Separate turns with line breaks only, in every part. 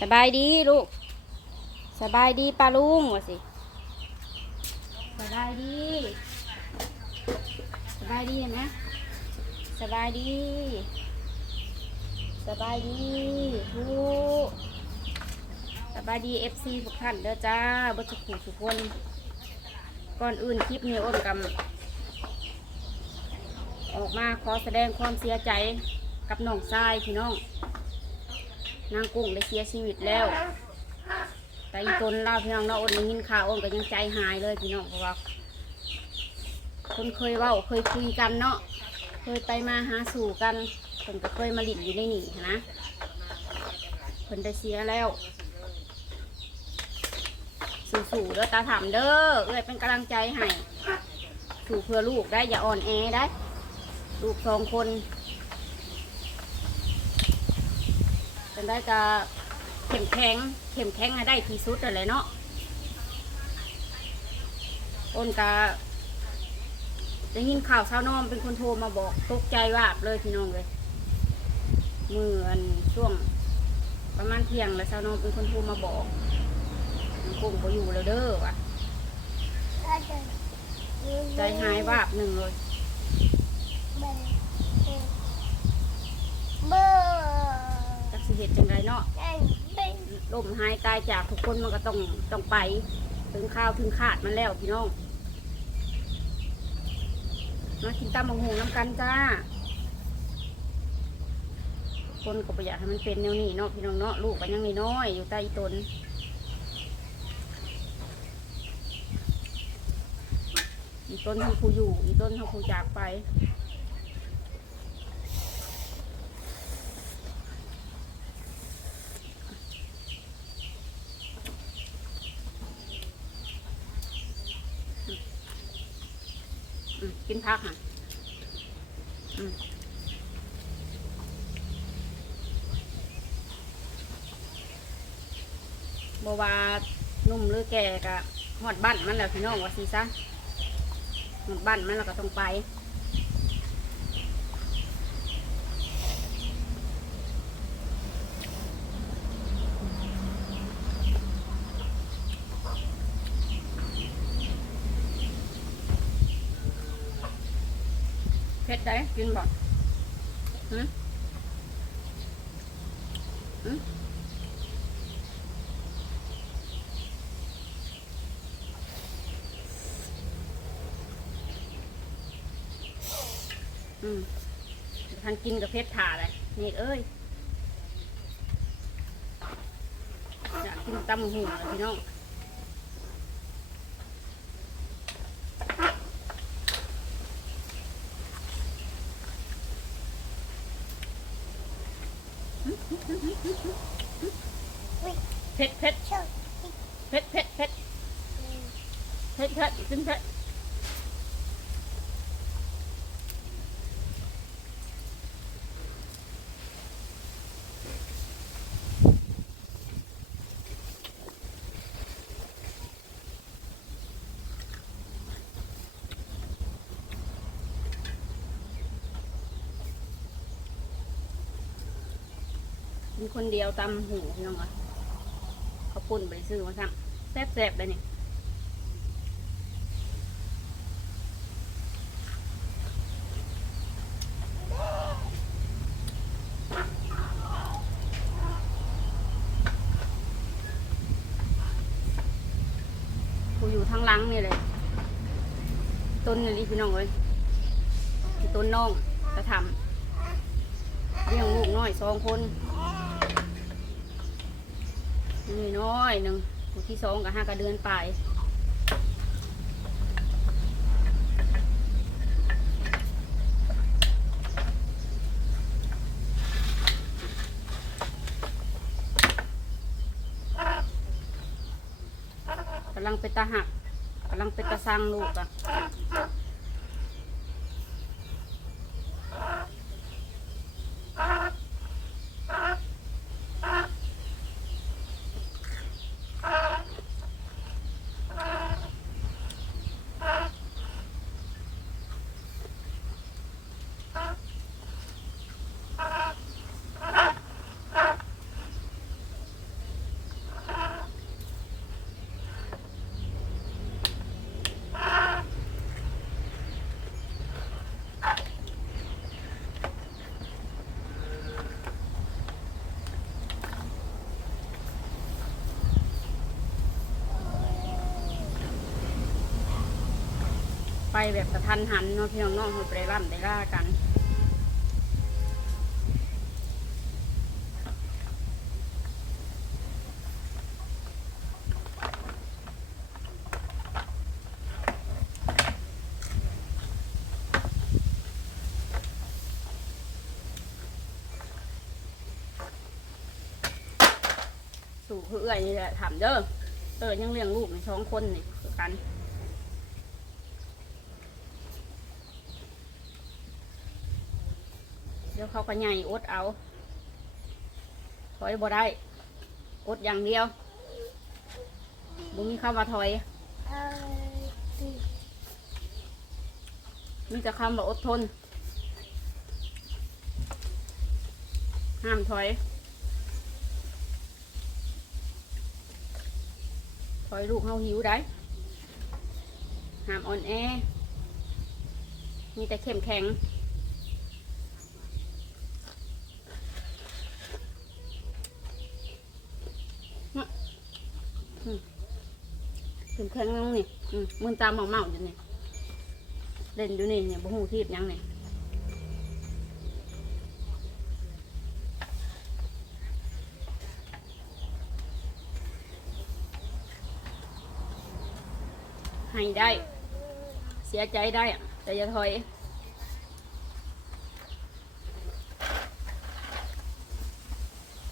สบายดีลูก สบายดีป้าลุงวะสิ สบายดี สบายดีนไหมสบายดี สบายดีทุกสบายดีเอฟซีทุกท่านเด้อจ้าบัจขุทุกคน ก่อนอื่นคลิปนี้อ้นกำออกมาขอแสดงความเสียใจกับน้องทรายพี่น้อง นางกุ้งได้เสียชีวิตแล้ว แต่อีตนเล่าพี่น้องเนาะอ้นได้ยินข่าวอ้นก็ยังใจหายเลยพี่น้องเพราะว่าคนเคยเว่าเคยคุยกันเนาะเคยไปมาหาสู่กันคนก็เคยมาหลินอยู่ในนี่นะคนได้เสียแล้ว สู่ๆเด้อตาถามเด้อเอ้ยเป็นกำลังใจให้สู่เพื่อลูกได้อย่าอ่อนแอได้ ลูกสองคน เป็นได้จะเข้มแข็งเข้มแข็งให้ได้ที่สุดอะไรเนาะอ้นกาได้ยินข่าวชาวน้อมเป็นคนโทรมาบอกตกใจว่าบเลยพี่น้องเลยมืออันช่วง ประมาณเที่ยงแล้วชาวน้อมเป็นคนโทรมาบอกกุ้งไปอยู่แล้วเด้อว่ะใจหายวาบหนึ่งเลย
เบอร์
จักสิ เหตุจังไรเนาะลมหายตายจากทุกคนมันก็ต้องต้องไป ถึงข้าวถึงขาดมันแล้วพี่น้องมากินตำบังหงน้ำกันจ้า คนก็ประหยัดให้มันเป็นแนวนี้เนาะพี่น้องเนาะลูกก็ยังน้อยๆอยู่ใต้อีตนอีต้นทางครูอยู่ อีต้นทางครูจากไป กินพักค่ะอืมบวานุ่มหรือแก่กะหอดบ้านมันแล้วพี่น้องว่าซีซะหอดบ้านมันเราก็ต้องไป ได้กินบ่หืมหืมอืมท่านกินกับเผ็ดถ่าเลยนี่เอ้ยอยากกินตำหูพี่น้อง เผ็ดเผ็ด
ชอบ
เผ็ดเผ็ดเผ็ดเผ็ดเผ็ดกินเผ็ดมีคนเดียวตำหูพี่น้องอะ ขาวปุ่นไปซื้อมาสั่งแซ่บๆเลยนี่กูอยู่ทางหลังนี่เลย ต้นนี่พี่น้องเลยต้นน้องจะทำเลี้ยงลูกน้อยสองคน นี่น้อยหนึ่งผู้ที่สองกับห้ากับเดือนไปกำลังเป็นตาหักกำลังเป็นตาสร้างลูกอะ แบบกระทันหันเนาะพี่น้องเนาะเราไปร่ำได้ล่ากันสู่เพื่อนนี่แหละถามเด้อเออยังเลี้ยงลูกในท้องคนนี่คือกัน ดี๋ยวเขาก็ใหญ่อดเอาถอยบ่ได้อดอย่างเดียวบ่มีคำว่าถอยมีแต่คำว่าอดทน ห้ามถอย ถอยลูกเฮาหิวได้ ห้ามอ่อนแอ มีแต่เข้มแข็ง เข้มแข็งลงนี่อืมมึนตามเมาเมาๆอยู่นี่เล่นอยู่นี่เนี่ยบ่หูทีบยังนี่ให้ได้ เสียใจได้ แต่อย่าถอย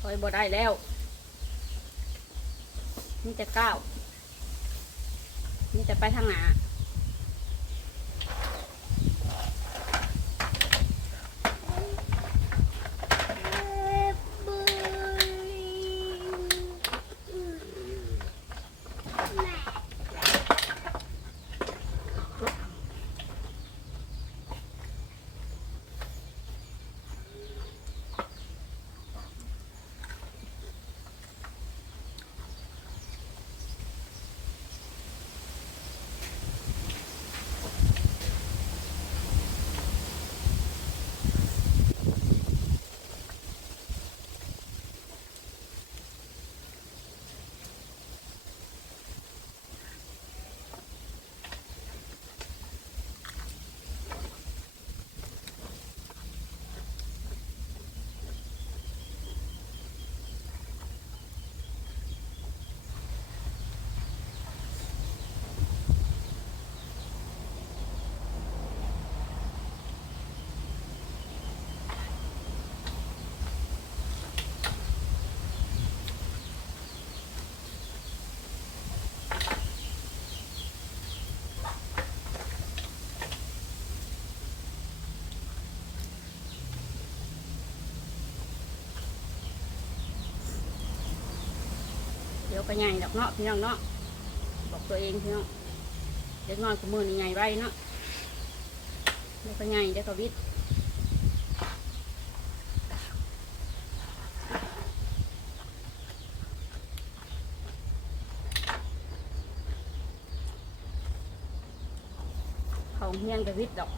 ถอยบ่ได้แล้ว นี่จะก้าวนี่จะไปทางหนา ดี๋ยวก็ใหญ่ดอกเนาะพี่น้องเนาะบอกตัวเองพี่น้องเด็กน้อยกูมือนี่ใหญ่ไว้เนาะเดี๋ยวก็ใหญ่เดี๋ยวก็วิทย์เขาเฮียนกับวิทย์ดอก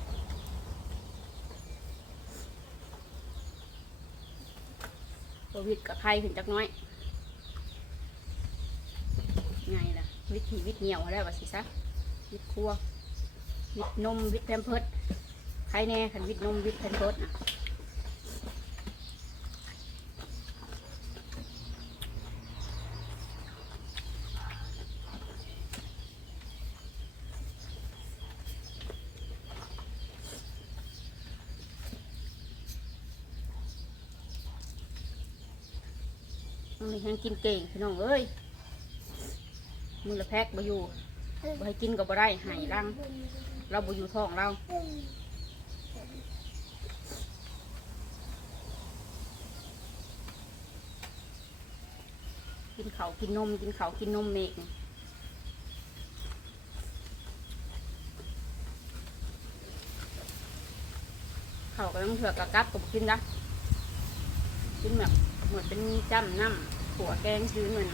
ตัววิทย์กับใครขึ้นจักหน้อย ไงล่ะ วิธีวิทเหนียวได้ว่าสิซะวิทครัววิทนมวิทแพมเพิร์ดใครแน่คันวิทนมวิทแพมเพิร์ดนะมันแห้งกินเก่งพี่น้องเอ้ย มือละแพ็กบ่อยู่บ่ให้กินก็บ่ได้หายรังเราบ่อยู่ท้องเรากินเขากินนมกินเขากินนมเมกเขาก็ต้องเถือกกระกับกบกินนะกินแบบเหมือนเป็นจ้ำน้ำขัวแกงชื้นเหมือน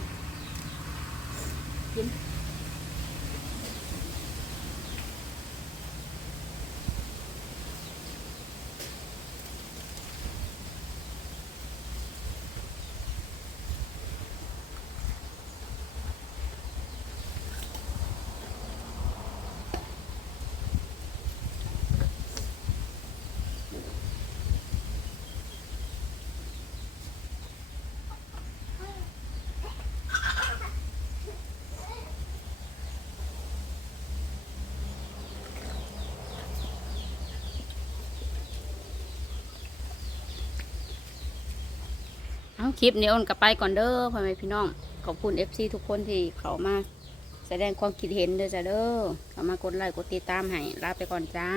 กิน เอาคลิปนี้อ้นกลับไปก่อนเด้อพ่อแม่พี่น้องขอบคุณ FC ทุกคนที่เขามาแสดงความคิดเห็นเด้อจ้าเด้อเขามากดไลค์กดติดตามให้ลาไปก่อนจ้า